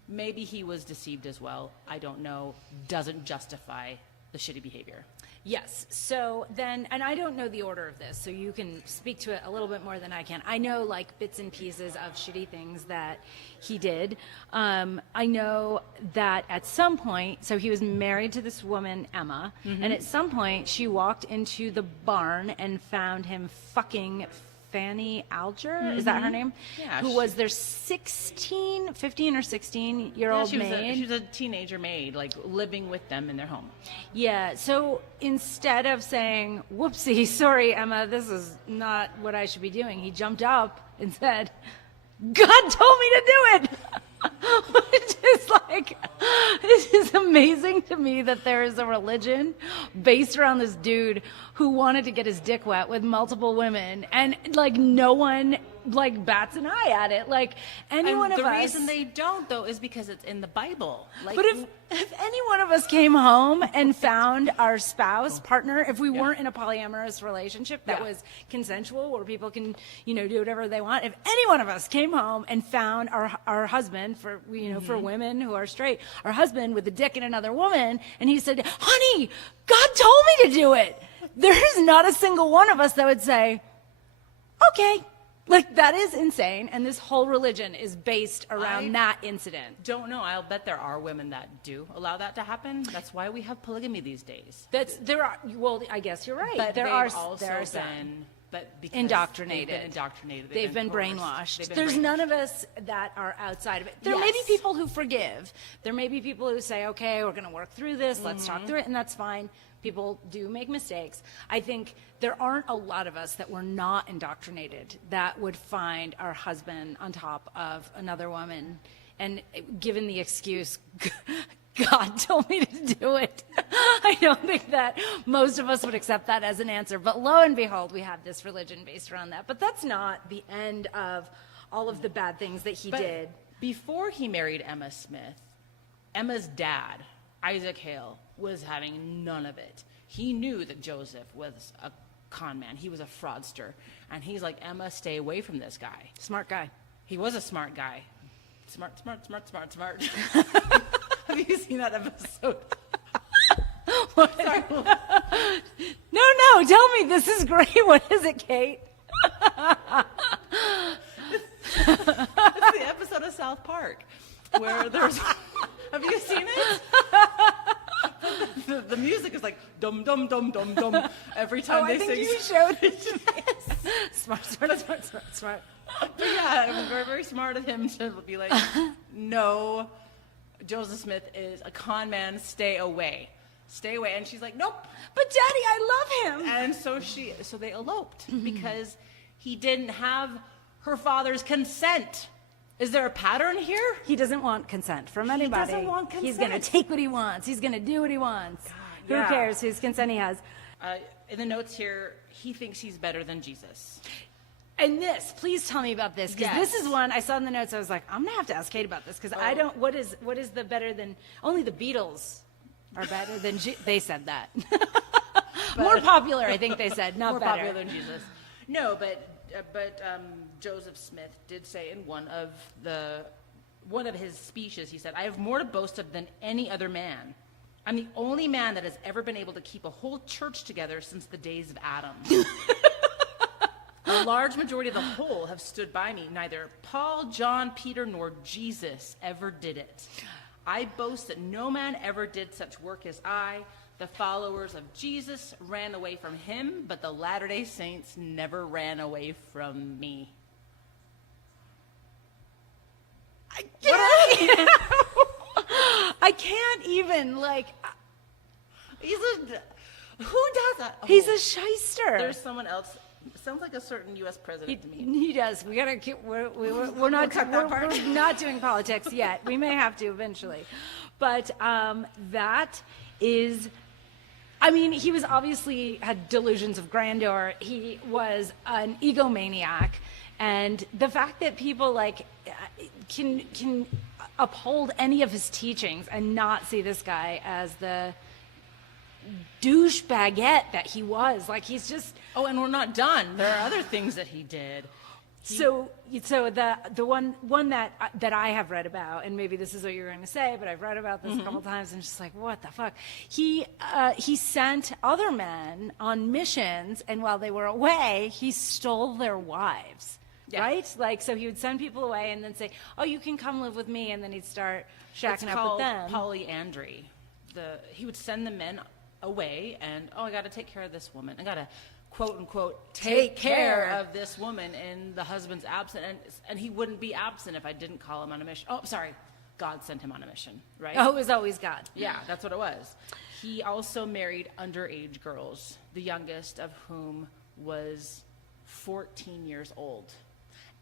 Maybe he was deceived as well. I don't know. Doesn't justify the shitty behavior. Yes. So then, and I don't know the order of this, so you can speak to it a little bit more than I can. I know like bits and pieces of shitty things that he did. I know that at some point, so he was married to this woman, Emma, and at some point she walked into the barn and found him fucking Fanny Alger, is that her name? Yeah, Who was their 15 or 16-year-old maid. She was a teenager maid, like living with them in their home. Yeah, so instead of saying, whoopsie, sorry, Emma, this is not what I should be doing, he jumped up and said, God told me to do it! Which is like, this is amazing to me that there is a religion based around this dude who wanted to get his dick wet with multiple women, and like no one like bats an eye at it. Like any And one of the us. reason they don't, though, is because it's in the Bible. Like, But if any one of us came home and found our spouse, partner, if we weren't in a polyamorous relationship that was consensual, where people can, do whatever they want, if any one of us came home and found our husband, for for women who are straight, our husband with a dick in another woman, and he said, "Honey, God told me to do it," there's not a single one of us that would say, "Okay." Like, that is insane, and this whole religion is based around that incident. Don't know. I'll bet there are women that do allow that to happen. That's why we have polygamy these days. Well, I guess you're right. But there they've are also been because indoctrinated. They've been indoctrinated. They've been coerced. brainwashed. They've been There's brainwashed. none of us that are outside of it. There may be Yes. people who forgive. There may be people who say, okay, we're going to work through this. Let's talk through it, and that's fine. People do make mistakes. I think there aren't a lot of us that were not indoctrinated that would find our husband on top of another woman and given the excuse, God told me to do it. I don't think that most of us would accept that as an answer. But lo and behold, we have this religion based around that. But that's not the end of all of the bad things that he did. Before he married Emma Smith, Emma's dad, Isaac Hale, was having none of it. He knew that Joseph was a con man. He was a fraudster. And he's like, Emma, stay away from this guy. Smart guy. He was a smart guy. Smart. Have you seen that episode? Sorry. No, tell me. This is great. What is it, Kate? It's the episode of South Park where there's... Have you seen it? The music is like dum dum dum dum dum every time they sing. I think you showed it to me. Smart. But yeah, it was very, very smart of him to be like, no, Joseph Smith is a con man. Stay away. And she's like, nope. But Daddy, I love him. And so they eloped because he didn't have her father's consent. Is there a pattern here? He doesn't want consent from anybody. doesn't want He's going to consent. take what he wants. He's going to do what he wants. Who yeah. cares whose consent he has? In the notes here, he thinks he's better than Jesus. And this, please tell me about this, because Yes. this is one I saw in the notes. I was like, I'm gonna have to ask Kate about this, because I don't. What is the better than? Only the Beatles are better than. They said that. More popular, I think they said, not More better. popular than Jesus. No, but Joseph Smith did say in one of his speeches, he said, "I have more to boast of than any other man. I'm the only man that has ever been able to keep a whole church together since the days of Adam." A large majority of the whole have stood by me. Neither Paul, John, Peter, nor Jesus ever did it. I boast that no man ever did such work as I. The followers of Jesus ran away from him, but the Latter-day Saints never ran away from me. I can't even, like, Who does that? Oh, he's a shyster. There's someone else. Sounds like a certain U.S. president to me. He does. We gotta keep. We're not doing politics yet. We may have to eventually, but that is. I mean, he was obviously had delusions of grandeur. He was an egomaniac, and the fact that people like can uphold any of his teachings and not see this guy as the douchebagette that he was, like, he's just. Oh, and we're not done. There are other things that he did. So the one that I have read about, and maybe this is what you're going to say, but I've read about this a couple times, and just like, what the fuck? He sent other men on missions, and while they were away, he stole their wives. Yeah. Right? Like, so he would send people away and then say, "Oh, you can come live with me," and then he'd start shacking up with them. It's called polyandry. He would send the men away, and I got to take care of this woman. I got to, quote unquote, take care of this woman, and the husband's absent, and he wouldn't be absent if I didn't call him on a mission. Oh, sorry, God sent him on a mission, right? Oh, it was always God. Yeah, that's what it was. He also married underage girls, the youngest of whom was 14 years old.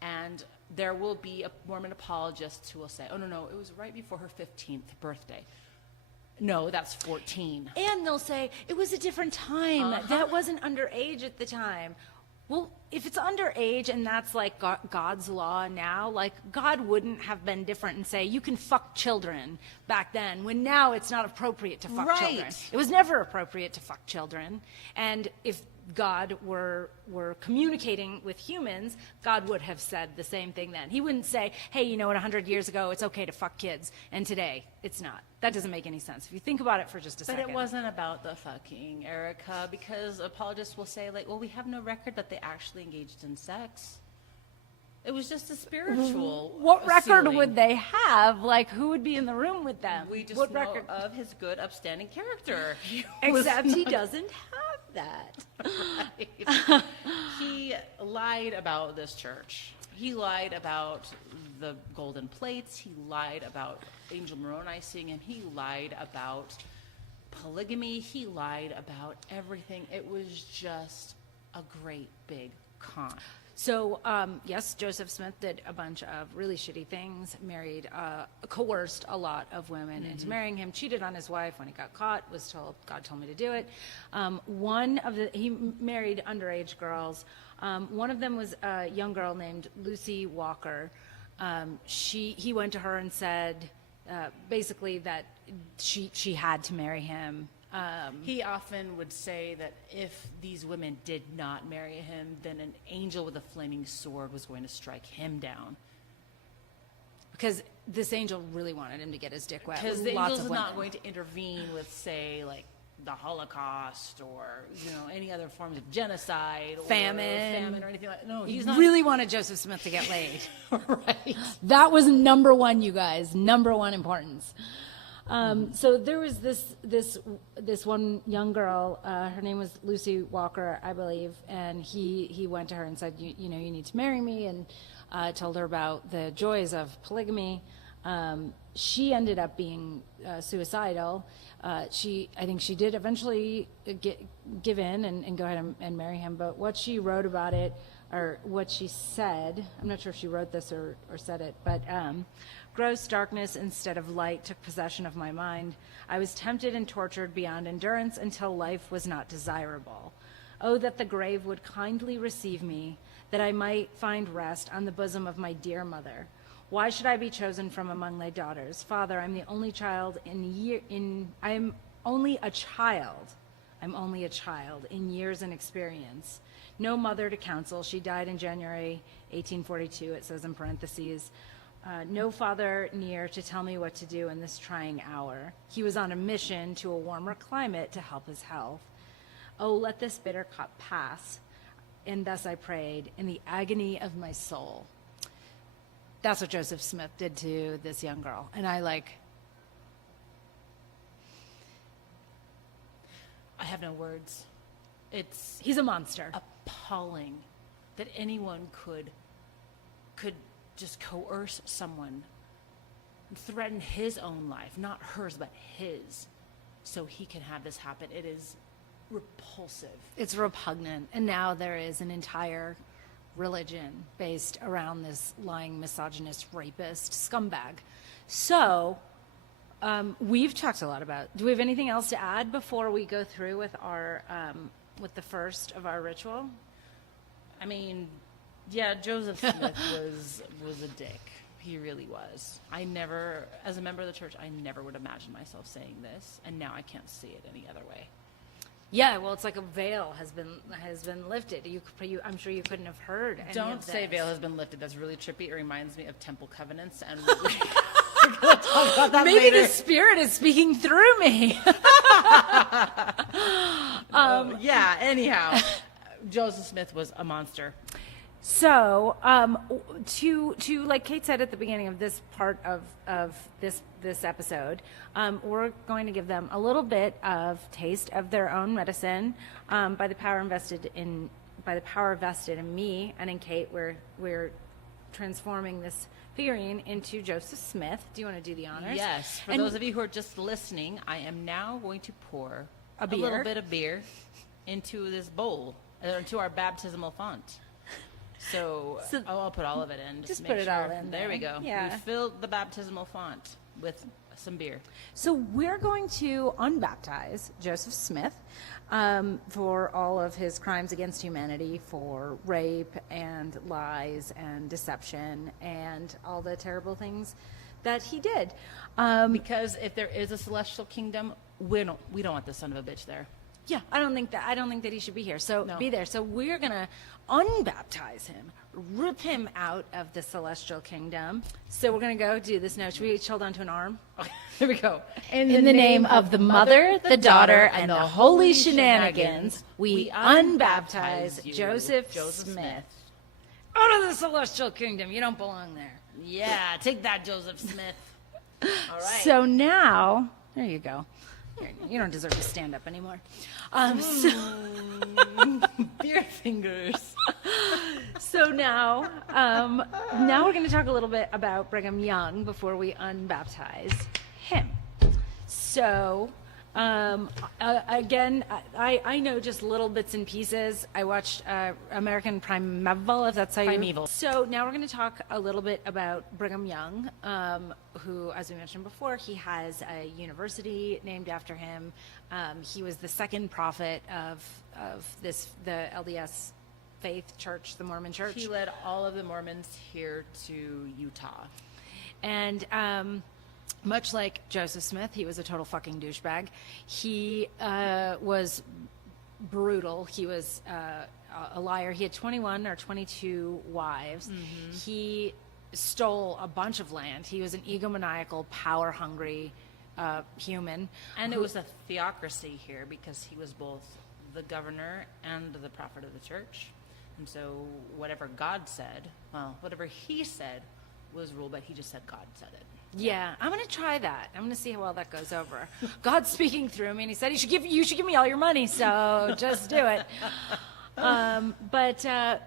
And there will be a Mormon apologists who will say, "Oh, no, it was right before her 15th birthday." No, that's 14. And they'll say, it was a different time. That wasn't underage at the time. Well, if it's underage and that's like God's law now, like God wouldn't have been different and say you can fuck children back then, when now it's not appropriate to fuck children. It was never appropriate to fuck children. And if God were communicating with humans, God would have said the same thing then. He wouldn't say, hey, you know what, 100 years ago it's okay to fuck kids, and today it's not. That doesn't make any sense if you think about it for just a second. But it wasn't about the fucking, Erika, because apologists will say, like, well, we have no record that they actually engaged in sex. It was just a spiritual What record sealing. would they have? Like, who would be in the room with them? We just what know record? of his good, upstanding character. Except he doesn't have that. Right. He lied about this church. He lied about the golden plates. He lied about Angel Moroni seeing him. He lied about polygamy. He lied about everything. It was just a great big con. So, yes, Joseph Smith did a bunch of really shitty things, married, coerced a lot of women into marrying him, cheated on his wife when he got caught, was told, God told me to do it. He married underage girls. One of them was a young girl named Lucy Walker. He went to her and said, basically that she had to marry him. He often would say that if these women did not marry him, then an angel with a flaming sword was going to strike him down. Because this angel really wanted him to get his dick wet. Because with the lots angel's of not women. going to intervene with, say, like the Holocaust or, you know, any other forms of genocide or famine or anything like that. No, He he's not. really wanted Joseph Smith to get laid. Right. That was number one, you guys. Number one importance. So there was this one young girl. Her name was Lucy Walker, I believe, and he went to her and said, you know, you need to marry me, and told her about the joys of polygamy. She ended up being suicidal. I think she did eventually give in and go ahead and marry him. But what she wrote about it, or what she said, I'm not sure if she wrote this or said it, but gross darkness instead of light took possession of my mind. I was tempted and tortured beyond endurance until life was not desirable. Oh, that the grave would kindly receive me, that I might find rest on the bosom of my dear mother. Why should I be chosen from among thy daughters? Father, I'm the only child I'm only a child in years and experience. No mother to counsel. She died in January 1842, it says in parentheses. No father near to tell me what to do in this trying hour. He was on a mission to a warmer climate to help his health. Oh, let this bitter cup pass. And thus I prayed in the agony of my soul. That's what Joseph Smith did to this young girl. And I have no words. He's a monster. Appalling that anyone could just coerce someone and threaten his own life, not hers, but his, so he can have this happen. It is repulsive. It's repugnant. And now there is an entire religion based around this lying, misogynist, rapist scumbag. So we've talked a lot about, do we have anything else to add before we go through with our with the first of our ritual? I mean, yeah, Joseph Smith was a dick. He really was. I never, as a member of the church, I never would imagine myself saying this, and now I can't see it any other way. Yeah, well, it's like a veil has been lifted. I'm sure you couldn't have heard any Don't of this. say veil has been lifted. That's really trippy. It reminds me of temple covenants, and we're going to talk about that Maybe later. the Spirit is speaking through me. Yeah, anyhow, Joseph Smith was a monster. So, to like Kate said at the beginning of this part of this episode, we're going to give them a little bit of taste of their own medicine by the power vested in me and in Kate. We're transforming this figurine into Joseph Smith. Do you want to do the honors? Yes. For those of you who are just listening, I am now going to pour a beer? little bit of beer into this bowl, or into our baptismal font. So I'll put all of it in. Just make put it all in There we there. go. Yeah. We filled the baptismal font. with some beer. So we're going to unbaptize Joseph Smith for all of his crimes against humanity, for rape and lies and deception and all the terrible things that he did. Because if there is a celestial kingdom, we don't want the son of a bitch there. Yeah, I don't think that he should be here. So No. be there. So we're gonna unbaptize him, rip him out of the celestial kingdom. So we're gonna go do this now. Should we each hold on to an arm? Here we go. In the name of the Mother, the Daughter, and the Holy Shenanigans, we unbaptize Joseph Smith. Out of the celestial kingdom. You don't belong there. Yeah, take that, Joseph Smith. All right. So now, there you go. You don't deserve to stand up anymore. Beer fingers. So now we're going to talk a little bit about Brigham Young before we unbaptize him. So, again, I know just little bits and pieces. I watched American Primeval, if that's how you... Primeval. So now we're going to talk a little bit about Brigham Young, who, as we mentioned before, he has a university named after him. He was the second prophet of the LDS faith church, the Mormon church. He led all of the Mormons here to Utah. And much like Joseph Smith, he was a total fucking douchebag. He was brutal. He was a liar. He had 21 or 22 wives. Mm-hmm. He stole a bunch of land. He was an egomaniacal, power-hungry human. And it was a theocracy here because he was both the governor and the prophet of the church. And so whatever God said, well, whatever he said was ruled, but he just said God said it. Yeah, I'm going to try that. I'm going to see how well that goes over. God's speaking through me, and he said, you should give me all your money, so just do it.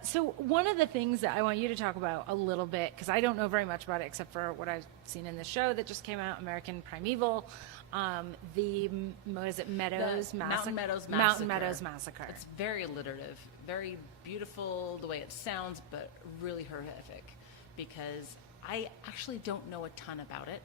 So one of the things that I want you to talk about a little bit, because I don't know very much about it except for what I've seen in the show that just came out, American Primeval, what is it, Meadows Massacre? Mountain Meadows Massacre. It's very alliterative, very beautiful the way it sounds, but really horrific, because I actually don't know a ton about it,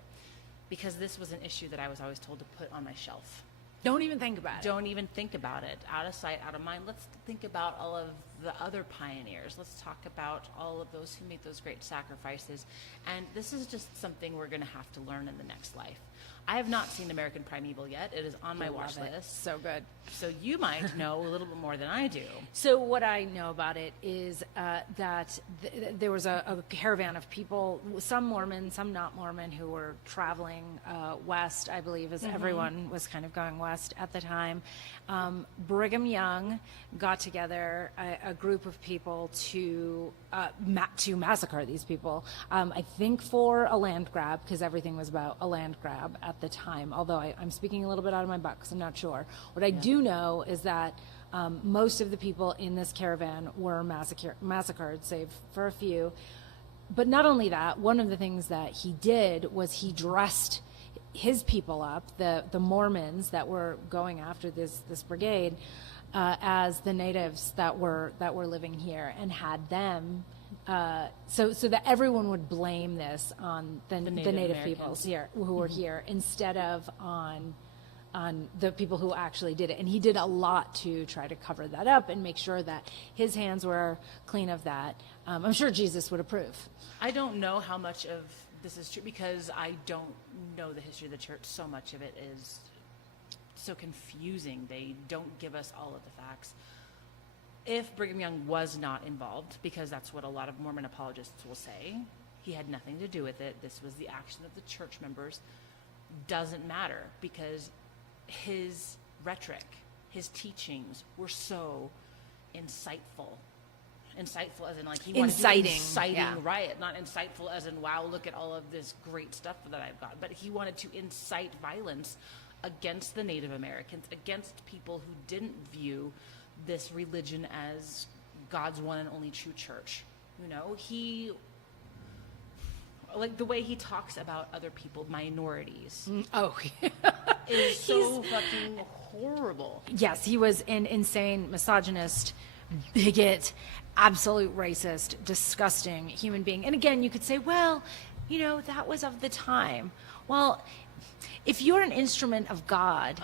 because this was an issue that I was always told to put on my shelf. Don't even think about it. Don't even think about it. Out of sight, out of mind. Let's think about all of the other pioneers. Let's talk about all of those who made those great sacrifices. And this is just something we're going to have to learn in the next life. I have not seen American Primeval yet. It is on my watch list. So good. So you might know a little bit more than I do. So what I know about it is that there was a caravan of people, some Mormon, some not Mormon, who were traveling west, I believe, as everyone was kind of going west at the time. Brigham Young got together a group of people to massacre these people, I think for a land grab, because everything was about a land grab at the time, although I'm speaking a little bit out of my butt because I'm not sure. What I do know is that most of the people in this caravan were massacred, save for a few. But not only that, one of the things that he did was he dressed his people up, the Mormons that were going after this brigade, as the natives that were living here, and had them so that everyone would blame this on the native peoples here who were here, instead of on the people who actually did it. And he did a lot to try to cover that up and make sure that his hands were clean of that. I'm sure Jesus would approve. I don't know how much of this is true, because I don't know the history of the church. So much of it is so confusing. They don't give us all of the facts. If Brigham Young was not involved, because that's what a lot of Mormon apologists will say, he had nothing to do with it, this was the action of the church members, doesn't matter, because his rhetoric, his teachings were so insightful as in, like, he wanted to inciting riot, not insightful as in, wow, look at all of this great stuff that I've got, but he wanted to incite violence against the Native Americans, against people who didn't view this religion as God's one and only true church. You know, he, like, the way he talks about other people, minorities, is so fucking horrible. Yes, he was an insane misogynist, bigot, absolute racist, disgusting human being. And again, you could say, well, that was of the time. Well, if you're an instrument of God,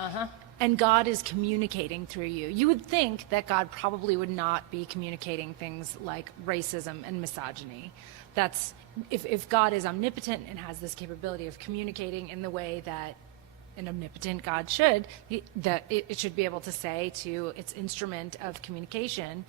and God is communicating through you, you would think that God probably would not be communicating things like racism and misogyny. That's if God is omnipotent and has this capability of communicating in the way that an omnipotent God should, that it should be able to say to its instrument of communication,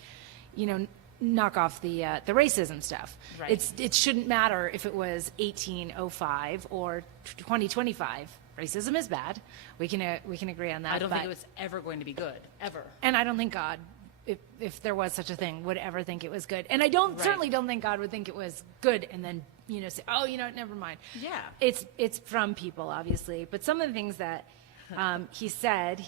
knock off the racism stuff. Right. It shouldn't matter if it was 1805 or 2025. Racism is bad. We can agree on that. I don't think it was ever going to be good, ever. And I don't think God, if there was such a thing, would ever think it was good. And I certainly don't think God would think it was good and then say, oh, never mind. Yeah. It's from people, obviously, but some of the things that he said,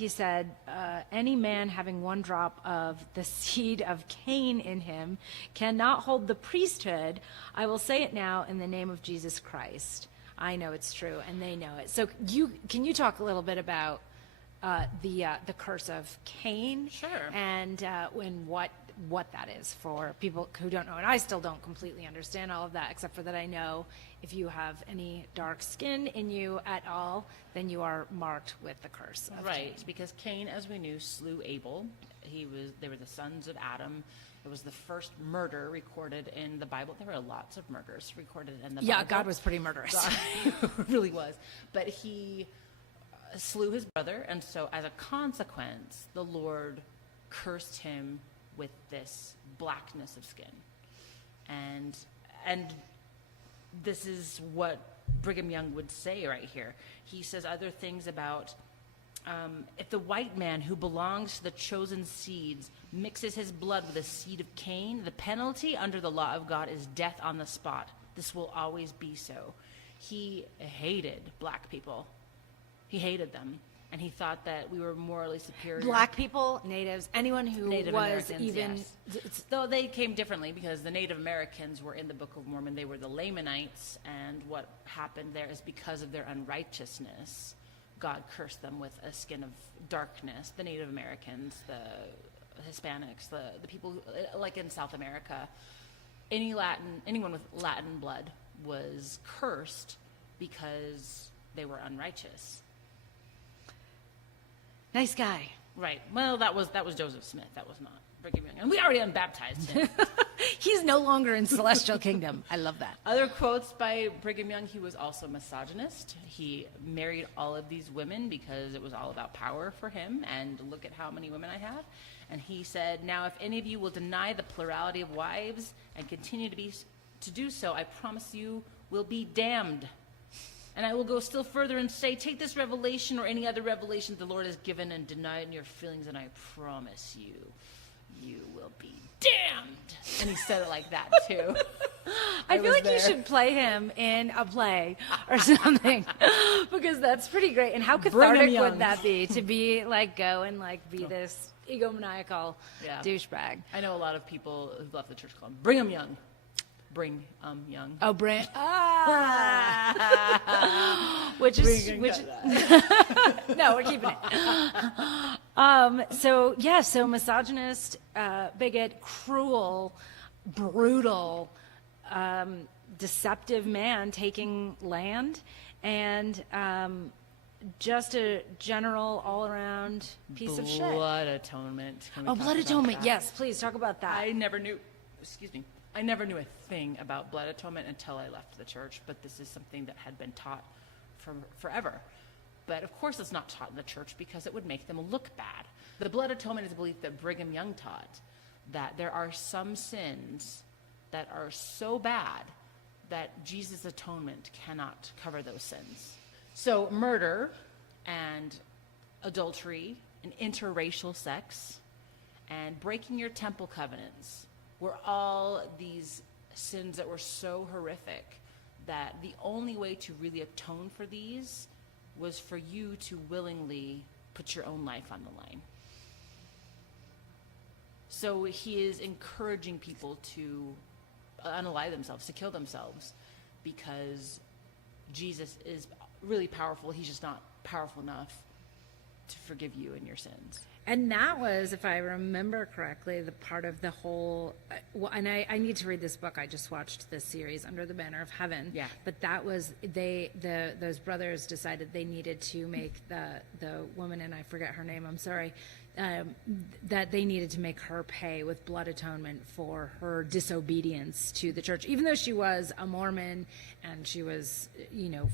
any man having one drop of the seed of Cain in him cannot hold the priesthood. I will say it now in the name of Jesus Christ. I know it's true, and they know it. So can you talk a little bit about the curse of Cain? Sure. And what that is for people who don't know. And I still don't completely understand all of that, except for that I know if you have any dark skin in you at all, then you are marked with the curse of Cain. Because Cain, as we knew, slew Abel. They were the sons of Adam. It was the first murder recorded in the Bible. There were lots of murders recorded in the Bible. Yeah, God was pretty murderous. God really was. But he slew his brother, and so as a consequence, the Lord cursed him with this blackness of skin. And this is what Brigham Young would say right here. He says other things about if the white man who belongs to the chosen seeds mixes his blood with the seed of Cain, the penalty under the law of God is death on the spot. This will always be so. He hated black people. He hated them. And he thought that we were morally superior. Black people, natives, anyone who Native was Americans, even... yes. Though they came differently because the Native Americans were in the Book of Mormon. They were the Lamanites, and what happened there is because of their unrighteousness, God cursed them with a skin of darkness. The Native Americans, the Hispanics, the people like in South America, anyone with Latin blood was cursed because they were unrighteous. Nice guy. Right. Well, that was Joseph Smith. That was not Brigham Young. And we already unbaptized him. He's no longer in celestial kingdom. I love that. Other quotes by Brigham Young, he was also misogynist. He married all of these women because it was all about power for him, and look at how many women I have. And he said, now if any of you will deny the plurality of wives and continue to do so, I promise you will be damned. And I will go still further and say, take this revelation or any other revelation the Lord has given and deny it in your feelings, and I promise you, you will be damned. And he said it like that, too. I feel like you should play him in a play or something, because that's pretty great. And how cathartic would that be, to be like, go and like be this egomaniacal douchebag? I know a lot of people who left the church call him Brigham Young. Young. Oh, which no, we're keeping it. So misogynist, bigot, cruel, brutal, deceptive man taking land, and just a general all-around piece of shit. Blood atonement. Blood atonement. Yes, please talk about that. I never knew a thing about blood atonement until I left the church, but this is something that had been taught for forever. But of course it's not taught in the church because it would make them look bad. The blood atonement is a belief that Brigham Young taught, that there are some sins that are so bad that Jesus' atonement cannot cover those sins. So murder and adultery and interracial sex and breaking your temple covenants were all these sins that were so horrific that the only way to really atone for these was for you to willingly put your own life on the line. So he is encouraging people to unalive themselves, to kill themselves, because Jesus is really powerful. He's just not powerful enough to forgive you and your sins. And that was, if I remember correctly, the part of the whole. And I need to read this book. I just watched this series, Under the Banner of Heaven. Yeah. But that was those brothers decided they needed to make the woman, and I forget her name. I'm sorry. That they needed to make her pay with blood atonement for her disobedience to the church, even though she was a Mormon and she was,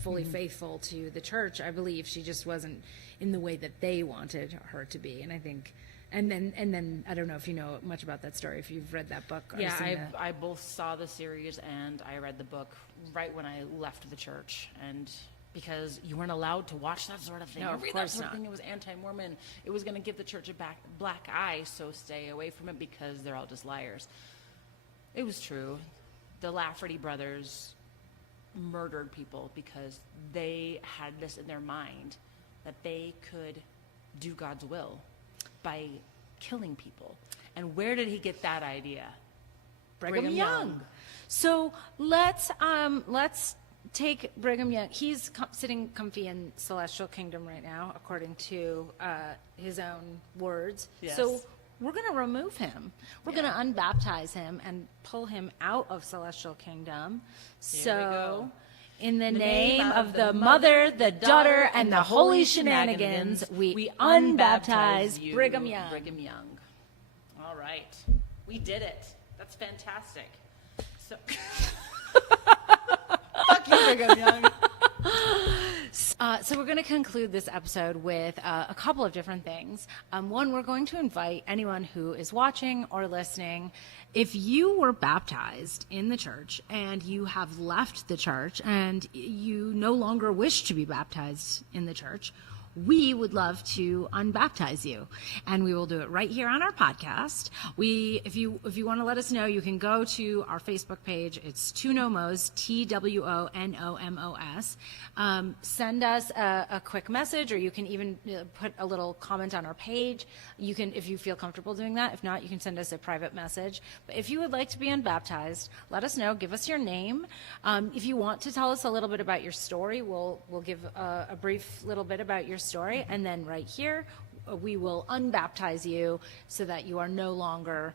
fully faithful to the church. I believe she just wasn't in the way that they wanted her to be. And I think, and then I don't know if you know much about that story, if you've read that book. Or Yeah, seen I both saw the series and I read the book right when I left the church, and because you weren't allowed to watch that sort of thing. No, or of read course that sort not. of thing. It was anti-Mormon. It was going to give the church a black eye, so stay away from it because they're all just liars. It was true. The Lafferty brothers murdered people because they had this in their mind that they could do God's will by killing people. And where did he get that idea? Brigham Young. So let's take Brigham Young. He's sitting comfy in celestial kingdom right now, according to his own words. Yes. So we're going to remove him. We're going to unbaptize him and pull him out of celestial kingdom. Here we go. In the name of the Mother, the Daughter, and the Holy Shenanigans, we unbaptize you, Brigham Young. Brigham Young. All right. We did it. That's fantastic. So, fuck you, Brigham Young. So we're going to conclude this episode with a couple of different things. One, we're going to invite anyone who is watching or listening. If you were baptized in the church and you have left the church and you no longer wish to be baptized in the church, we would love to unbaptize you, and we will do it right here on our podcast. If you want to let us know, you can go to our Facebook page. It's Two NoMos, TWONOMOS. Send us a quick message, or you can even put a little comment on our page. You can, if you feel comfortable doing that. If not, you can send us a private message. But if you would like to be unbaptized, let us know. Give us your name. If you want to tell us a little bit about your story, we'll give a brief little bit about your story, and then right here we will unbaptize you so that you are no longer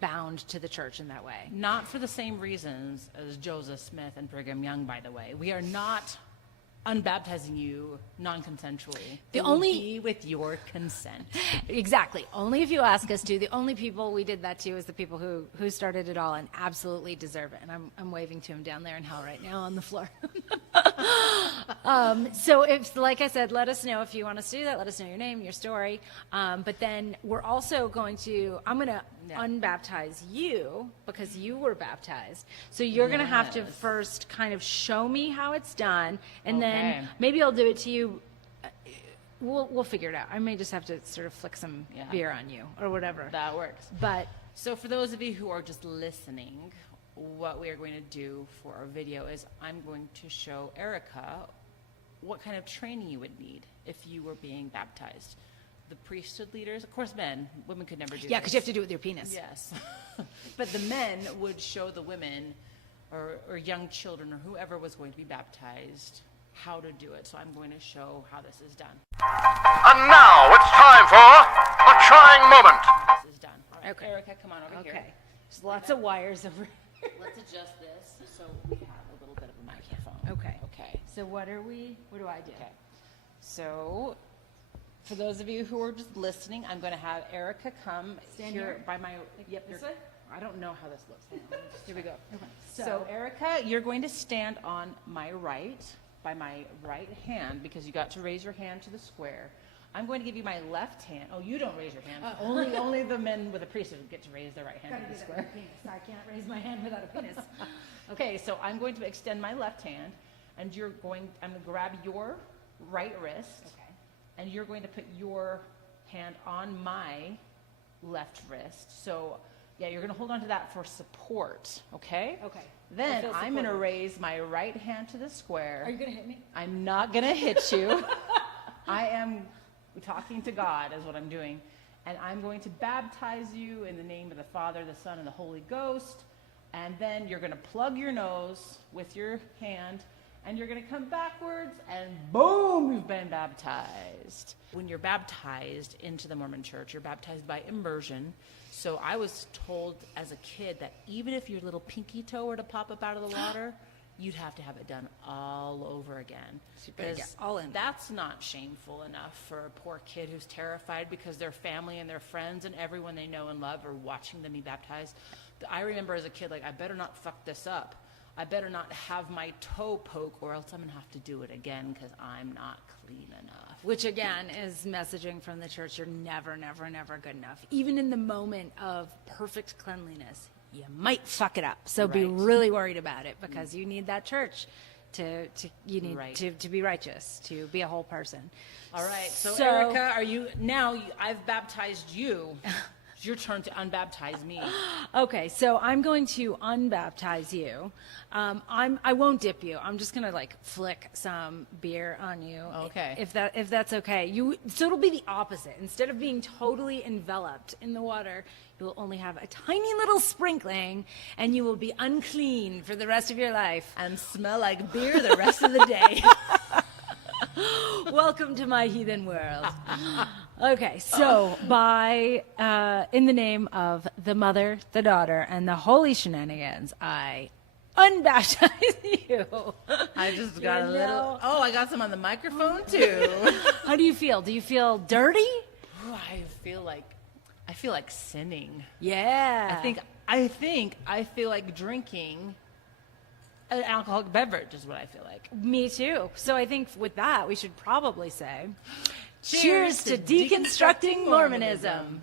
bound to the church in that way. Not for the same reasons as Joseph Smith and Brigham Young, by the way. We are not unbaptizing you non-consensually. The It will only- be with your consent. Exactly. Only if you ask us to. The only people we did that to is the people who started it all and absolutely deserve it. And I'm waving to him down there in hell right now on the floor. So if, like I said, let us know if you want us to do that. Let us know your name, your story. But then we're also I'm going to unbaptize you because you were baptized. So you're going to have to Yes. first kind of show me how it's done. And then Okay. maybe I'll do it to you. We'll figure it out. I may just have to sort of flick some Yeah. beer on you or whatever. That works. But So for those of you who are just listening, what we are going to do for our video is I'm going to show Erika what kind of training you would need if you were being baptized. The priesthood leaders, of course women could never do yeah, this. because you have to do it with your penis. Yes. But the men would show the women or young children or whoever was going to be baptized how to do it. So I'm going to show how this is done. And now it's time for a trying moment. This is done. All right, Okay. Erika, come on over here. Okay. There's lots of wires over here. Let's adjust this so we have a little bit of a microphone. Okay. Okay. So what do I do? Okay. So, for those of you who are just listening, I'm going to have Erika come Stand here here? by my. Yep. This you're- way? I don't know how this looks. Hang on, here we go. Okay. So, Erika, you're going to stand on my right, by my right hand, because you got to raise your hand to the square. I'm going to give you my left hand. Oh, you don't raise your hand. Only the men with a priesthood get to raise their right hand to the square. I can't raise my hand without a penis. Okay, so I'm going to extend my left hand, and I'm going to grab your right wrist, Okay. and you're going to put your hand on my left wrist. So, yeah, you're going to hold on to that for support, okay? Okay. I Then feel I'm going to supported. raise my right hand to the square. Are you going to hit me? I'm not going to hit you. I am talking to God is what I'm doing. And I'm going to baptize you in the name of the Father, the Son, and the Holy Ghost. And then you're going to plug your nose with your hand, and you're going to come backwards, and boom, you've been baptized. When you're baptized into the Mormon church, you're baptized by immersion. So I was told as a kid that even if your little pinky toe were to pop up out of the water, you'd have to have it done all over again. Because all in. That's not shameful enough for a poor kid who's terrified because their family and their friends and everyone they know and love are watching them be baptized. I remember as a kid, like, I better not fuck this up. I better not have my toe poke, or else I'm going to have to do it again because I'm not clean enough. Which, again, is messaging from the church. You're never, never, never good enough. Even in the moment of perfect cleanliness, you might fuck it up. So be really worried about it, because you need that church to be righteous, to be a whole person. All right. So Erika, I've baptized you. It's your turn to unbaptize me. Okay, so I'm going to unbaptize you. I won't dip you. I'm just gonna like flick some beer on you. Okay. If that's okay. So it'll be the opposite. Instead of being totally enveloped in the water, you will only have a tiny little sprinkling, and you will be unclean for the rest of your life and smell like beer the rest of the day. Welcome to my heathen world. Okay, so in the name of the Mother, the Daughter, and the Holy Shenanigans, I unbaptize you. I just got a little. Oh, I got some on the microphone too. How do you feel? Do you feel dirty? Ooh, I feel like sinning. Yeah. I think I feel like drinking an alcoholic beverage is what I feel like. Me too. So I think with that, we should probably say, cheers to deconstructing Mormonism.